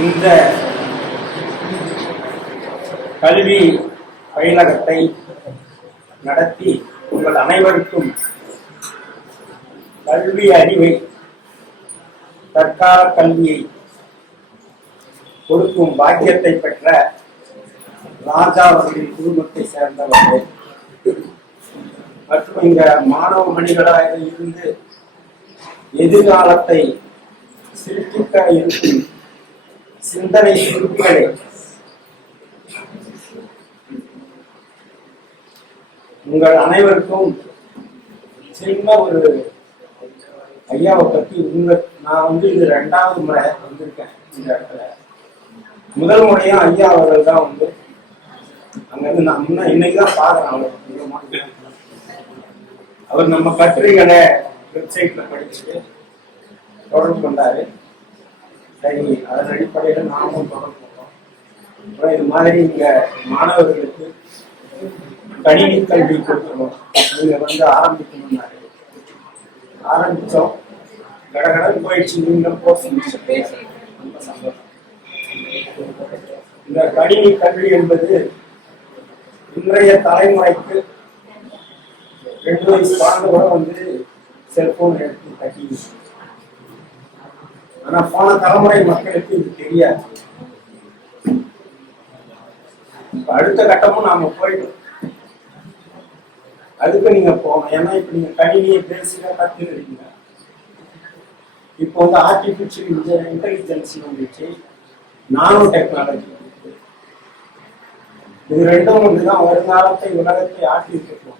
இந்த கல்வி பயிலகத்தை நடத்தி உங்கள் அனைவருக்கும் கல்வி அறிவை தற்கால கல்வியை கொடுக்கும் பாக்கியத்தை பெற்ற ராஜா அவர்களின் குடும்பத்தை சேர்ந்தவர்கள். மற்றும் இந்த மாணவ மணிகளாக இருந்து எதிர்காலத்தை சிரிக்க இருக்கும் சிந்தனை சிற்பிகளே உங்கள் அனைவருக்கும் சின்ன ஒரு ஐயாவை பத்தி உங்க நான் வந்து இது ரெண்டாவது முறை வந்திருக்கேன் இந்த இடத்துல. முதல் முறையும் ஐயா அவர்கள் தான் வந்து அங்க இருந்து நான் முன்ன இன்னைக்குதான் பாக்குறேன் அவர் அவர் நம்ம கட்டுரைகளை வெப்சைட்ல படிச்சுட்டு தொடர்பு கொண்டாரு. சரி அதன் அடிப்படையில் நாமும் தொடர்போம் அப்புறம் இது மாதிரி இங்க மாணவர்களுக்கு கணினி கல்வி கொடுக்கணும். நீங்க வந்து ஆரம்பிக்கணும்னாரு ஆரம்பிச்சோம். கடகடன் போயிடுச்சு. நீங்களும் கோர்ஸ் ரொம்ப சந்தோஷம். இந்த கணினி கல்வி என்பது இன்றைய தலைமுறைக்கு ரெண்டு வயசு குழந்தை கூட வந்து செல்போன் எடுத்து தட்டி ஆனா போன தலைமுறை மக்களுக்கு இது தெரியாது. அடுத்த கட்டமும் நாம போயிடும் அதுக்கு நீங்க போகணும். ஏன்னா இப்ப நீங்க கணினியை பேசிக்கா கத்துக்கிறீங்க இப்போ வந்து ஆர்டிபிஷியல் இன்டெலிஜென்ஸ் வந்துச்சு. நானோ டெக்னாலஜி இது ரெண்டும் ஒன்றுதான் வருங்காலத்தை உலகத்தை ஆட்டி இருக்கோம்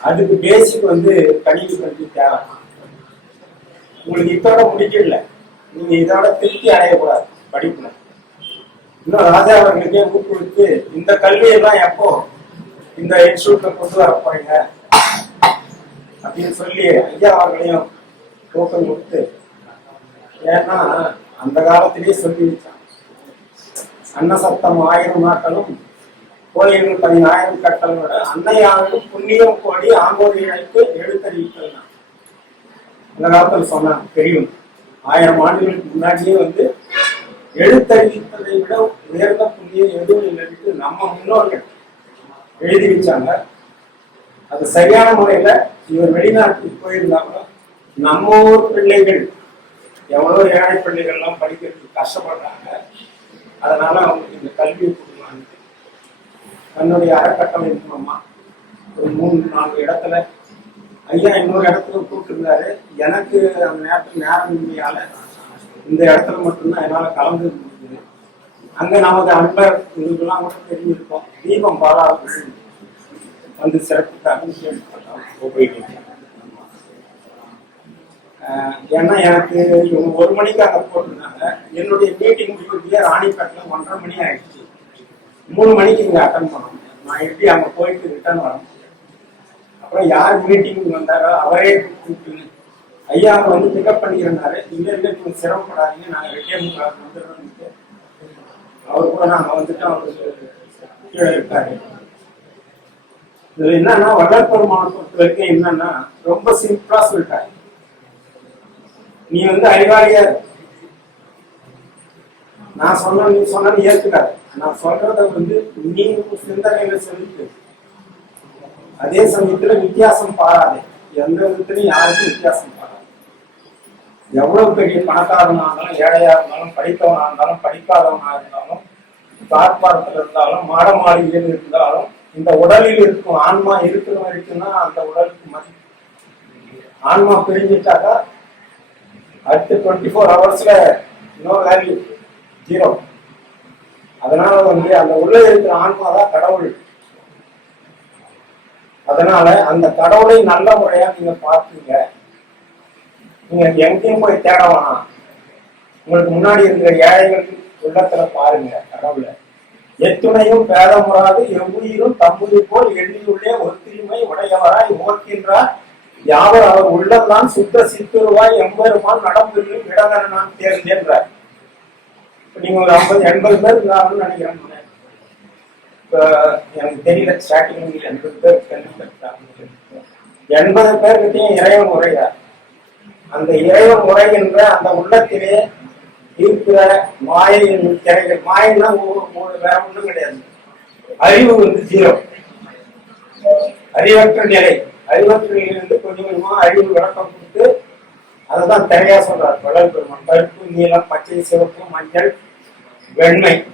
அதுக்கு பேசிக் வந்து கணினி கல்வி தேவை உங்களுக்கு இதோட முடிக்கல நீங்க இதோட திருப்தி அடையக்கூடாது படிப்புல. இன்னும் ராஜா அவர்களுக்கே ஊக்குவித்து இந்த கல்வியெல்லாம் எப்போ இந்த இன்ஸ்டியூட்ல கொண்டு வர போறீங்க? அப்படின்னு சொல்லி ஐயா அவர்களையும் ஊக்கம் கொடுத்து ஏன்னா அந்த காலத்திலேயே சொல்லி வச்சான் அன்னசத்தம் ஆயிரம் நாட்களும் கோயில்கள் பதினாயிரம் கட்டளோட அன்னையாவிலும் புண்ணியம் கோடி ஆங்கோடி இழைப்பு எழுத்தறிவித்தல் அந்த காலத்துல சொன்னாங்க தெரியும். ஆயிரம் ஆண்டுகளுக்கு முன்னாடியே வந்து எழுத்தறிவித்ததை விட உயர்ந்த புள்ளியை எதுவும் இல்லைன்னு நம்ம முன்னோர்கள் எழுதி வச்சாங்க. அது சரியான முறையில இவர் வெளிநாட்டுக்கு போயிருந்தாலும் நம்ம ஊர் பிள்ளைகள் எவ்வளவு ஏழை பிள்ளைகள்லாம் படிக்கிறதுக்கு கஷ்டப்படுறாங்க. அதனால அவங்களுக்கு இந்த கல்வியை கொடுக்கலான்னு தன்னுடைய அறக்கட்டளைப்பு மூலமா ஒரு மூணு நாலு இடத்துல ஐயா இன்னொரு இடத்துல கூப்பிட்டுருந்தாரு. எனக்கு அந்த நேரத்தில் நேரம் இன்மையால இந்த இடத்துல மட்டும்தான் என்னால கலந்து முடியுது அங்க நமக்கு அன்பர் இதுக்கெல்லாம் கூட தெரிஞ்சிருக்கோம். தீபம் பாலா வந்து சிறப்புக்கு அபிஷேகம் பண்ணாங்க. ஆஹ் ஏன்னா எனக்கு இவங்க ஒரு மணிக்கு அங்க போட்டிருந்தாங்க. என்னுடைய மீட்டிங் முடிவுக்கு ராணிப்பேட்டில் ஒன்றரை மணி ஆயிடுச்சு. மூணு மணிக்கு இங்க அட்டன் பண்ணணும் நான் எப்படி அங்க போயிட்டு ரிட்டர்ன் வர முடியும் அப்புறம் யார் மீட்டிங் வந்தாரோ அவரே கூப்பிட்டு ஐயா அவங்க வந்து பிக்கப் பண்ணிக்கிறனாரு இங்க இல்ல நீங்க சிரமப்படாதீங்க. நாங்க ரெட்டே வந்துடுறோம் அவர் கூட நாங்க வந்துட்டு அவருக்கு கீழே இருக்காரு. இதுல என்னன்னா வளர்ப்பெருமான பொறுத்த வரைக்கும் என்னன்னா ரொம்ப சிம்பிளா சொல்லிட்டாரு. நீ வந்து அறிவாளியா நான் சொன்ன நீ சொன்ன நீ நான் சொல்றத வந்து நீ சிந்தனையில சொல்லிட்டு அதே சமயத்துல வித்தியாசம் பாராதே. எந்த விதத்திலையும் யாருக்கும் வித்தியாசம் பாராது. எவ்வளவு பெரிய பணக்காரனா இருந்தாலும் ஏழையா இருந்தாலும் படித்தவனா இருந்தாலும் படிக்காதவனா இருந்தாலும் தார்பாரத்துல இருந்தாலும் மாட மாளிகையில் இருந்தாலும் இந்த உடலில் இருக்கும் ஆன்மா இருக்கிற வரைக்கும் தான் அந்த உடலுக்கு மதிப்பு. ஆன்மா பிரிஞ்சிட்டாக்கா அடுத்த டுவெண்ட்டி ஃபோர் ஹவர்ஸ்ல நோ வேல்யூ ஜீரோ அதனால வந்து அந்த உள்ள இருக்கிற ஆன்மா தான் கடவுள். அதனால அந்த கடவுளை நல்ல முறையா நீங்க பார்த்தீங்க நீங்க எங்கேயும் போய் தேட வேணாம். உங்களுக்கு முன்னாடி இருக்கிற ஏழைகள் உள்ளத்துல பாருங்க கடவுளை. எத்துணையும் பேதமுறாது எவ்வுயிரும் தம்புயிர் போல் எண்ணியுள்ளே ஒத்திரிமை உடையவராய் ஓர்க்கின்றார். யாவர் அவர் உள்ளதான் சுத்த சித்துருவாய் எம்பெருமான் நடம்புரியும் இடங்கர நான் தேர்ந்தேன்றார் நீங்க ஒரு ஐம்பது எண்பது பேர் இருந்தாங்கன்னு நினைக்கிறேன். எனக்கு தெரியல ஸ்டார்டிங் எண்பது பேர் கேள்விப்பட்டாங்க. எண்பது பேர்கிட்டையும் இறைவன் உரையார் அந்த இறைவன் உரைகின்ற அந்த உள்ளத்திலே இருக்கிற மாயை திரைகள் மாயின்னா ஒரு- வேற ஒன்றும் கிடையாது. அறிவு வந்து ஜீரோ அறிவற்ற நிலை. அறிவற்ற நிலையிலிருந்து கொஞ்சம் கொஞ்சமா அறிவு விளக்கம் கொடுத்து அததான் திரையா சொல்றார். வள்ளல் பெருமான் கருப்பு நீளம் பச்சை சிவப்பு மஞ்சள் வெண்மை.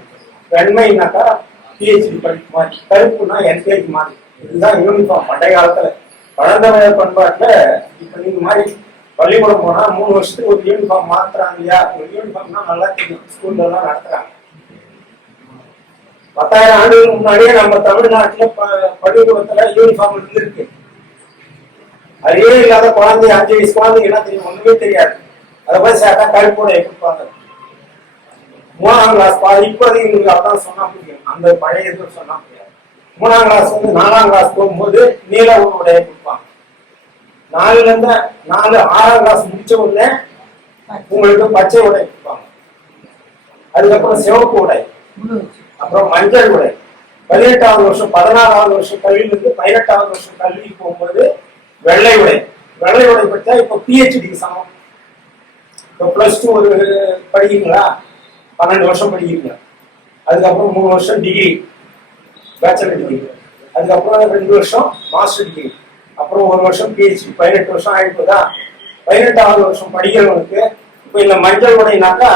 வெண்மைனாக்கா பிஹெச்டி படிப்பு மாதிரி கருப்புனா எல்கேஜி மாதிரி. இதுதான் யூனிஃபார்ம். பண்டைய காலத்துல பழந்தமிழ பண்பாட்டுல இப்ப நீங்க மாதிரி பள்ளிக்கூடம் போனா மூணு வருஷத்துக்கு ஒரு யூனிஃபார்ம் மாத்துறாங்க இல்லையா? ஒரு யூனிஃபார்ம்னா நல்லா தெரியும். ஸ்கூல்ல எல்லாம் நடத்துறாங்க. பத்தாயிரம் ஆண்டுகளுக்கு முன்னாடியே நம்ம தமிழ்நாட்டுல பள்ளிக்கூடத்துல யூனிஃபார்ம் இருந்திருக்கு. அதே இல்லாத குழந்தை அஞ்சு வயசு குழந்தைங்க என்ன தெரியும்? ஒண்ணுமே தெரியாது. அதை போய் சேர்த்தா கருப்போட கொடுப்பாங்க மூணாம் கிளாஸ் பா இப்போதைக்கு உங்களுக்கு அதான் சொன்னா புரியும். அந்த பழைய இது சொன்னா புரியாது. மூணாம் கிளாஸ் வந்து நாலாம் கிளாஸ் போகும்போது நீல உடைய கொடுப்பாங்க. நாலுல இருந்து நாலு ஆறாம் கிளாஸ் முடிச்ச உடனே உங்களுக்கு பச்சை உடை கொடுப்பாங்க. அதுக்கப்புறம் சிவப்பு உடை அப்புறம் மஞ்சள் உடை. பதினெட்டாவது வருஷம் பதினாறாவது வருஷம் கல்வியிலிருந்து பதினெட்டாவது வருஷம் கல்வி போகும்போது வெள்ளை உடை. வெள்ளை உடை பற்றா இப்போ பிஹெச்டிக்கு சமம். இப்போ பிளஸ் டூ ஒரு படிக்கிறீங்களா? பன்னெண்டு வருஷம் படிக்கிறீங்க. அதுக்கப்புறம் மூணு வருஷம் டிகிரி பேச்சுலர் டிகிரி அதுக்கப்புறம் ரெண்டு வருஷம் மாஸ்டர் டிகிரி அப்புறம் ஒரு வருஷம் பிஹெச்டி பதினெட்டு வருஷம் ஆயிடுதா பதினெட்டாவது வருஷம் படிக்கிறவனுக்கு இப்போ இந்த மஞ்சள் உடைனாக்கா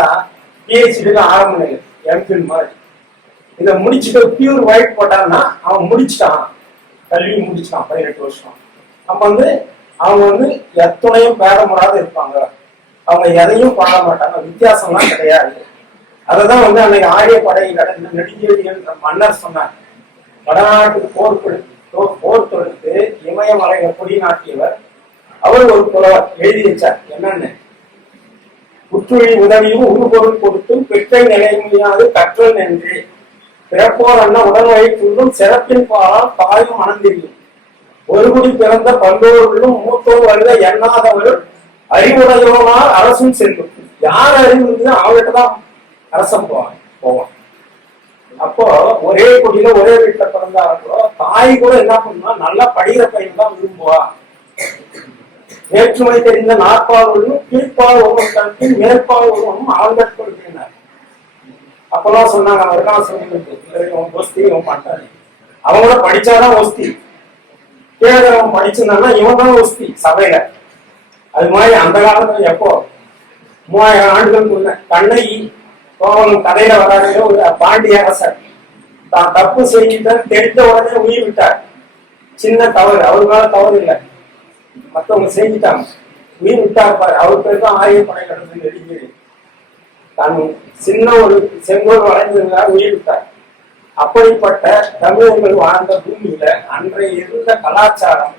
பிஹெச்டிக்கு ஆரம்ப நிலை. எம்ஃபில் மாதிரி. இதை முடிச்சுட்டு பியூர் ஒயிட் போட்டான்னா அவன் முடிச்சிட்டான். கல்வி முடிச்சிட்டான் பதினெட்டு வருஷம். அப்போ வந்து அவங்க வந்து எத்தனையும் பேரமுறாத இருப்பாங்க. அவங்க எதையும் பண்ண மாட்டாங்க. வித்தியாசம்லாம் கிடையாது. அததான் வந்து அன்னைக்கு ஆரிய படை கடந்த நெடுஞ்செழியன் என்ற மன்னர் சொன்னார். வடநாட்டு போர் கொடு- போர் தொடுத்து இமயமலையில கொடி நாட்டியவர் அவர் ஒரு புலவர் எழுதி வச்சார். என்னன்னு? புற்றுழி உதவியும் உருபொருள் கொடுத்தும் பெற்ற நிலைமையாது கற்றல் என்று பிறப்போர் அண்ணா உடல் வயிற்றுள்ளும் சிறப்பின் பாலால் பாயும் மணந்திரியும் ஒரு குடி பிறந்த பல்லோர்களும் மூத்தோர் வருக எண்ணாதவர்கள் அறிவுடையோனால் அரசும் செல்லும். யார் அறிவு இருக்குதோ தான் அரசன் போவாங்க போவான். அப்போ ஒரே குடியில ஒரே வீட்டுல பிறந்தார்களோ தாய் கூட என்ன பண்ணுவா? நல்லா படிக்கிற பையன் தான் விரும்புவா. வேற்றுமை தெரிந்த நாற்பால் கீழ்ப்பால் ஒவ்வொரு மேற்பால் ஒவ்வொன்றும் ஆழ்ந்தற் கொடுக்கிறார் அப்பெல்லாம் சொன்னாங்க அவருக்காக சொல்லிட்டு இவன் ஒஸ்தி இவன் பண்றாரு அவங்கள படிச்சாதான் ஒஸ்தி. கேட்கிறவன் படிச்சிருந்தான்னா இவன் தான் ஒஸ்தி சபையில. அது மாதிரி அந்த காலத்துல எப்போ? மூவாயிரம் ஆண்டுகளுக்கு முன்ன கண்ணகி கோவலன் கதையில வராங்க ஒரு பாண்டிய அரசர் தான் தப்பு செய்துதான் தெரிந்த உடனே உயிர் விட்டார். சின்ன தவறு. அவர் மேல தவறு இல்லை. மத்தவங்க செஞ்சுட்டாங்க உயிர் விட்டார் பாரு. அவர் பேர் தான் ஆரியப்படை கடந்து நெடுங்கி தான் சின்ன ஒரு செங்கோல் வளைந்திருந்தார் உயிர் விட்டார். அப்படிப்பட்ட தமிழர்கள் வாழ்ந்த பூமியில அன்றைய இருந்த கலாச்சாரம்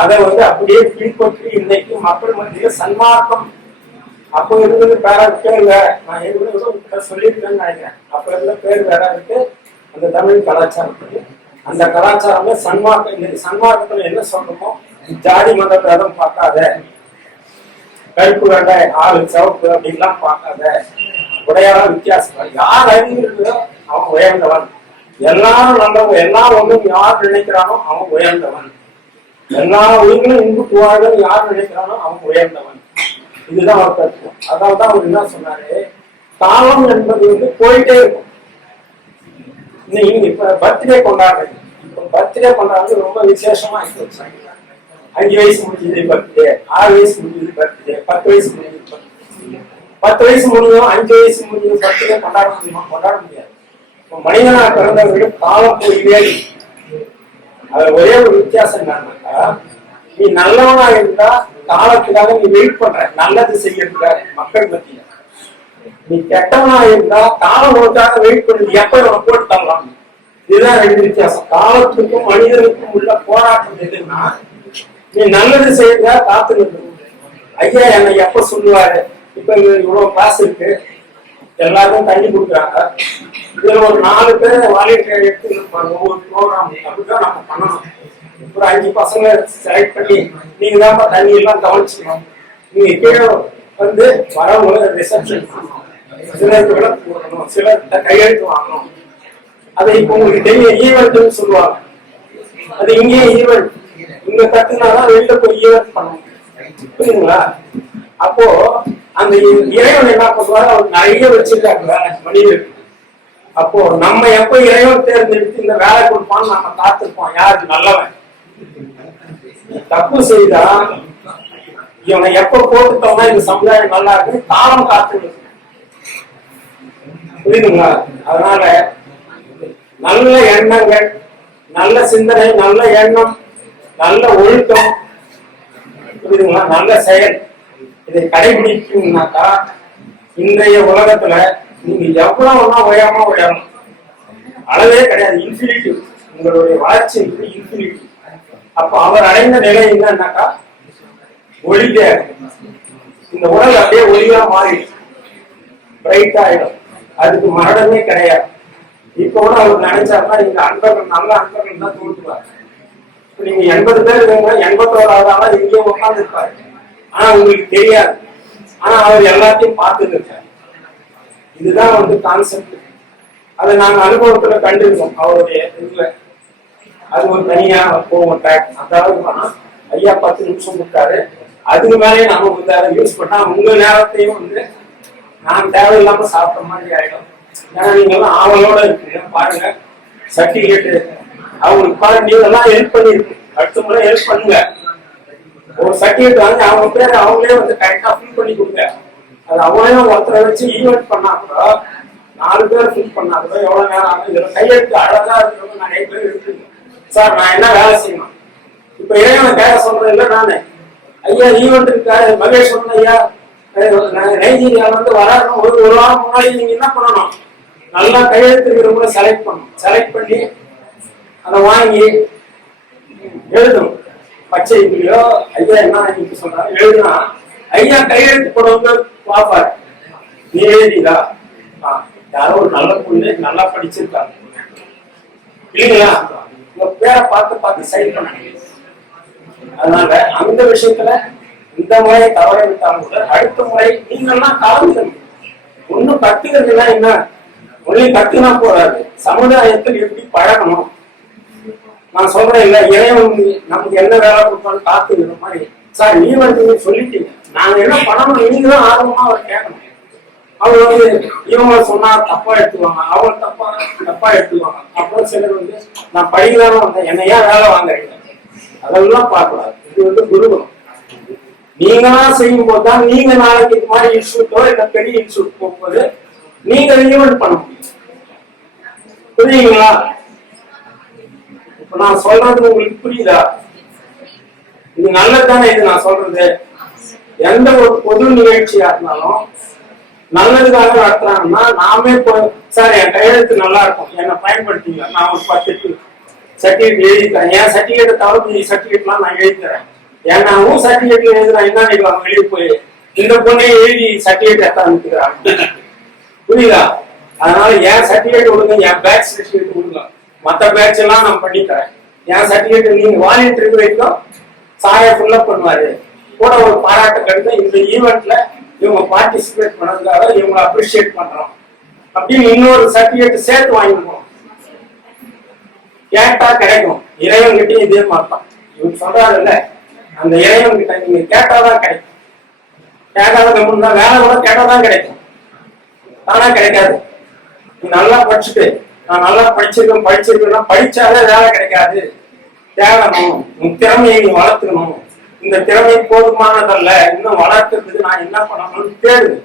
அதை வந்து அப்படியே பின்பற்றி இன்னைக்கு மக்கள் மத்தியில சன்மார்க்கம் அப்போ இருந்தது பேரா இல்லை. நான் ஏற்கனவே சொல்லியிருக்கேன்னு நினைக்கிறேன். அப்ப இருந்த பேர் வேற இருக்கு. அந்த தமிழ் கலாச்சாரத்துக்கு. அந்த கலாச்சாரமே சன்மார்க்க சன்மார்க்கத்துல என்ன சொல்லணுமோ ஜாதி மத பேதம் பார்க்காத. கருப்பு வேலை ஆள் சிவப்பு அப்படின்லாம் பார்க்காத. உடையாளம் வித்தியாசம். யார் அறிவு அவன் உயர்ந்தவன். எல்லாரும் நல்லவங்க எல்லாரும் ஒன்றும் யார் நினைக்கிறானோ அவன் உயர்ந்தவன். எல்லா உயிர்களும் இன்புக்கு வாழ்கள் யார் நினைக்கிறானோ அவன் உயர்ந்தவன். இதுதான் அவர் தத்துவம். அதாவது தான் அவர் என்ன சொன்னாரு? காலம் என்பது வந்து போயிட்டே இருக்கும். இன்னைக்கு இப்ப பர்த்டே கொண்டாடுறது. இப்போ பர்த்டே கொண்டாடுறது ரொம்ப விசேஷமா இருக்கு அஞ்சு வயசு முடிஞ்சது பர்த்டே ஆறு வயசு முடிஞ்சது பர்த்டே பத்து வயசு முடிஞ்சது பத்து வயசு முடிஞ்சதும் அஞ்சு வயசு முடிஞ்சது பர்த்டே கொண்டாட முடியுமா கொண்டாட முடியாது. இப்போ மனிதனா பிறந்தவர்கள் காலம் போய் வேடி ஒரே ஒரு வித்தியாசம் என்னன்னாக்கா நீ நல்லவனா இருந்தா காலத்துக்காக நீ வெயிட் பண்ற. நல்லது செய்யறதுக்காக மக்கள் மத்தியில. நீ கெட்டவனா இருந்தா காலம் உனக்காக வெயிட் பண்ணி. எப்ப இவனை போட்டு தரலாம். இதுதான் ரெண்டு வித்தியாசம். காலத்துக்கும் மனிதனுக்கும் உள்ள போராட்டம் எதுன்னா நீ நல்லது செய்யறதா காத்து நின்று ஐயா என்னை எப்ப சொல்லுவாரு? இப்ப இவ்வளவு கிளாஸ் இருக்கு. எல்லாருக்கும் தண்ணி கொடுக்குறாங்க. இதுல ஒரு நாலு பேர் வாழ்க்கை எடுத்து ஒவ்வொரு ப்ரோக்ராம் அப்படிதான் நம்ம பண்ணணும். ஒரு அஞ்சு பசங்க செலக்ட் பண்ணி நீங்க தான் தண்ணி எல்லாம் கவனிச்சுக்கணும். நீங்க கீழே வந்து வரவங்க ரிசப்ஷன் சில சிலருக்கு போடணும் சிலர்கிட்ட கையெழுத்து வாங்கணும். அதை இப்போ உங்களுக்கு தெரியும் ஈவெண்ட்னு சொல்லுவாங்க. அது இங்கேயே ஈவெண்ட் இங்க கத்துனாதான் வெளியில போய் ஈவெண்ட் பண்ணணும். புரியுதுங்களா? அப்போ அந்த இறைவன் என்ன பண்ணுவாரு? அவர் நிறைய வச்சிருக்காங்க வேலை அப்போ நம்ம எப்ப இறைவன் தேர்ந்தெடுத்து இந்த வேலை கொடுப்பான்னு நம்ம காத்திருப்போம். யாரு? நல்லவன். தப்பு செய்தா இவனை எப்ப போட்டுட்டோம்னா இந்த சமுதாயம் நல்லா இருக்கு காலம் காத்து புரியுதுங்களா? அதனால நல்ல எண்ணங்கள் நல்ல சிந்தனை நல்ல எண்ணம் நல்ல ஒழுக்கம் புரியுதுங்களா? நல்ல செயல். இதை கடைபிடிக்கும்னாக்கா இன்றைய உலகத்துல நீங்க எவ்வளவுனா உயரமா உயரணும். அளவே கிடையாது. இன்ஃபினிட்டி உங்களுடைய வளர்ச்சி என்பது இன்ஃபினிட்டி அப்ப அவர் அடைந்த நிலை என்னன்னாக்கா ஒளிக இந்த உடல் அப்படியே ஒளியா மாறிடும் பிரைட் ஆயிடும். அதுக்கு மரணமே கிடையாது. இப்ப கூட அவர் நினைச்சாருன்னா இந்த அன்பர்கள் நல்ல அன்பர்கள் தான் தோற்றுவார் இப்ப நீங்க எண்பது பேர் இருக்கீங்கன்னா எண்பத்தோராவது ஆளா எங்கேயோ உட்கார்ந்து இருப்பாரு ஆனா உங்களுக்கு தெரியாது. ஆனா அவர் எல்லாத்தையும் பார்த்துட்டு இருக்காரு. இதுதான் வந்து கான்செப்ட் அதை நாங்க அனுபவத்துல கண்டிருக்கோம். அவருடைய இதுல. அது ஒரு தனியா போவோம் ட்ராக் அதாவது பண்ணா, ஐயா பத்து நிமிஷம் கொடுத்தாரு. அதுக்கு மேலே நம்ம வந்து அதை யூஸ் பண்ணா உங்க நேரத்தையும் வந்து நான் தேவையில்லாம சாப்பிட்ட மாதிரி ஆயிடும். ஏன்னா நீங்க எல்லாம் ஆவலோட இருக்கீங்க. பாருங்க. சர்டிபிகேட் அவங்களுக்கு பாருங்க நீங்க எல்லாம் ஹெல்ப் பண்ணிருக்கு. அடுத்த முறை ஹெல்ப் பண்ணுங்க. ஒரு சர்டிபிகேட் வாங்கி அவங்க பேர் அவங்களே வந்து கரெக்டா ஃபில் பண்ணி கொடுங்க. அது அவங்களே ஒருத்தரை வச்சு ஈவெண்ட் பண்ணா கூட நாலு பேர் ஃபில் பண்ணா கூட எவ்வளவு நேரம் ஆகும்? இதுல கையெழுத்து அழகா இருக்கிறவங்க நிறைய பேர் இருக்குங்க. சார் நான் என்ன வேலை செய்யணும்? இப்ப இறைவன் கேட்க சொல்றது இல்ல நானு. ஐயா ஈவெண்ட் இருக்காரு மகேஷ் சொன்ன ஐயா நைஜீரியா வந்து வராருன்னு ஒரு ஒரு வாரம் முன்னாடி நீங்க என்ன பண்ணணும்? நல்லா கையெழுத்து இருக்கிறவங்கள செலக்ட் பண்ணணும். செலக்ட் பண்ணி அதை வாங்கி எழுதணும். பச்சை இதுலயோ ஐயா என்ன நீங்க சொல்றாங்க எழுதுனா ஐயா கையெழுத்து போடுவது பாப்பாரு நீ எழுதிதா ஆ, யாரோ ஒரு நல்ல பொண்ணு நல்லா படிச்சிருக்காங்க இல்லைங்களா பேரை பார்த்து பார்த்து சைன் பண்ண அதனால அந்த விஷயத்துல இந்த முறை தவற விட்டாலும் கூட அடுத்த முறை நீங்கெல்லாம் கலந்துக்கணும். ஒண்ணும் கத்துக்கிறதுனா என்ன? ஒண்ணு கத்துனா போறாது சமுதாயத்தில் எப்படி பழகணும்? நான் சொல்றேன் இல்ல இறைவன் நமக்கு என்ன வேலை கொடுத்தாலும் காத்துக்கிற மாதிரி. சார் நீ வந்து சொல்லிட்டீங்க. நாங்க என்ன பண்ணணும்? நீங்களும் ஆர்வமா அவர் கேட்கணும். அவங்க வந்து இவங்க சொன்னா தப்பா எடுத்துவாங்க அவங்க தப்பா தப்பா எடுத்துவாங்க அப்புறம் சிலர் வந்து நான் படிக்கலாம வந்தேன் என்ன ஏன் வேலை வாங்குறீங்க? அதெல்லாம் பார்க்கலாம் இது வந்து குருகுலம். நீங்களா செய்யும் போது தான் நீங்க நாளைக்கு இது மாதிரி இன்ஸ்டியூட்டோ இல்ல பெரிய இன்ஸ்டியூட் போகும்போது நீங்க ஈவெண்ட் பண்ண முடியும். புரியுங்களா இப்ப நான் சொல்றது உங்களுக்கு புரியுதா? இது நல்லதுதானே இது நான் சொல்றது? எந்த ஒரு பொது நிகழ்ச்சியா இருந்தாலும் நல்லதுக்காக நடத்துறாங்கன்னா நாமே இப்போ சார் என் கையெழுத்து நல்லா இருக்கும் என்னை பயன்படுத்திங்க நான் ஒரு பத்து சர்டிஃபிகேட் எழுதிக்கிறேன். என் சர்டிஃபிகேட்டை தவிர நீ சர்டிஃபிகேட்லாம் நான் எழுதிக்கிறேன். ஏன்னா உன் சர்டிஃபிகேட் எழுதுனா என்ன நினைக்கலாம் வெளியே போய் இந்த பொண்ணே எழுதி சர்டிஃபிகேட் எத்த அனுப்பிக்கிறாங்க. புரியுதா? அதனால என் சர்டிஃபிகேட் கொடுங்க என் பேட்ச் சர்டிஃபிகேட் கொடுங்க. மற்ற பேட்ச் எல்லாம் நான் பண்ணி தரேன் என் சர்டிஃபிகேட் நீங்க வாலண்டியர் வரைக்கும் சாய ஃபுல்லப் பண்ணுவாரு. கூட ஒரு பாராட்டு கடிதம் இந்த ஈவெண்ட்ல இவங்க பார்ட்டிசிபேட் பண்ணதுக்காக இவங்களை அப்ரிஷியேட் பண்றோம். அப்படின்னு இன்னொரு சர்டிபிகேட் சேர்த்து வாங்கிக்கணும். கேட்டா கிடைக்கும். இறைவன் கிட்ட இதே மாதிரிதான் இவங்க சொல்றாருல்ல அந்த இறைவன் கிட்ட நீங்க கேட்டாதான் கிடைக்கும். கேட்காத முன்னா வேலை கூட கேட்டாதான் கிடைக்கும். ஆனா கிடைக்காது. நீ நல்லா படிச்சுட்டு நான் நல்லா படிச்சிருக்கேன் படிச்சிருக்கேன் படிச்சாலே வேலை கிடைக்காது. தேடணும். உன் திறமையை நீ வளர்த்துக்கணும். இந்த திறமை போதுமானதல்ல. இன்னும் வளர்க்கறதுக்கு என்ன பண்ணணும்னு தேடுங்க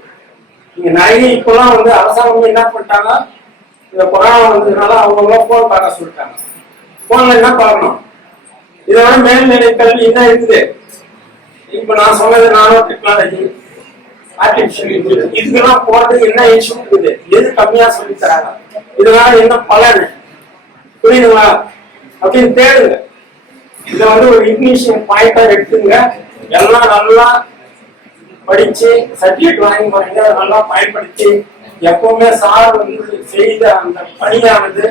நீங்க நிறைய இப்பெல்லாம் வந்து அரசாங்கம் என்ன பண்ணிட்டாங்க? இந்த கொரோனா வந்ததுனால அவங்க போன் பார்க்க சொல்லிட்டாங்க. போன்ல என்ன பார்க்கணும் இதோட மேல்நிலை கல்வி என்ன இருக்குது? இப்ப நான் சொன்னது நானோ டெக்னாலஜி ஆர்டிபிஷியல் இன்டெலிஜென்ஸ் இதுக்கெல்லாம் போறது என்ன இஷ்யூ இருக்குது? எது கம்மியா சொல்லி தராங்க? இதனால என்ன பலன்? புரியுதுங்களா? அப்படின்னு தேடுங்க. இதை வந்து ஒரு இக்னிஷியம் பாயிண்டா எடுத்துங்க. எல்லாம் நல்லா படிச்சு சர்டிபிகேட் வாங்கி போறீங்க நல்லா பயன்படுத்தி எப்பவுமே சார் வந்து செய்த அந்த பணியானது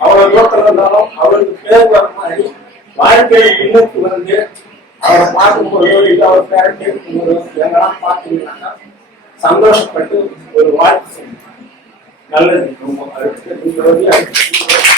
அவரை தூரத்துல இருந்தாலும் அவருக்கு பேர் வர மாதிரி வாழ்க்கையில் முன்னுக்கு வந்து அவரை பார்க்கும்போது இல்லை அவர் பேரை கேட்கும்போதோ எங்கெல்லாம் பார்த்தீங்கன்னாக்கா சந்தோஷப்பட்டு ஒரு வாழ்த்து செய்யணும் நல்லது ரொம்ப அடுத்து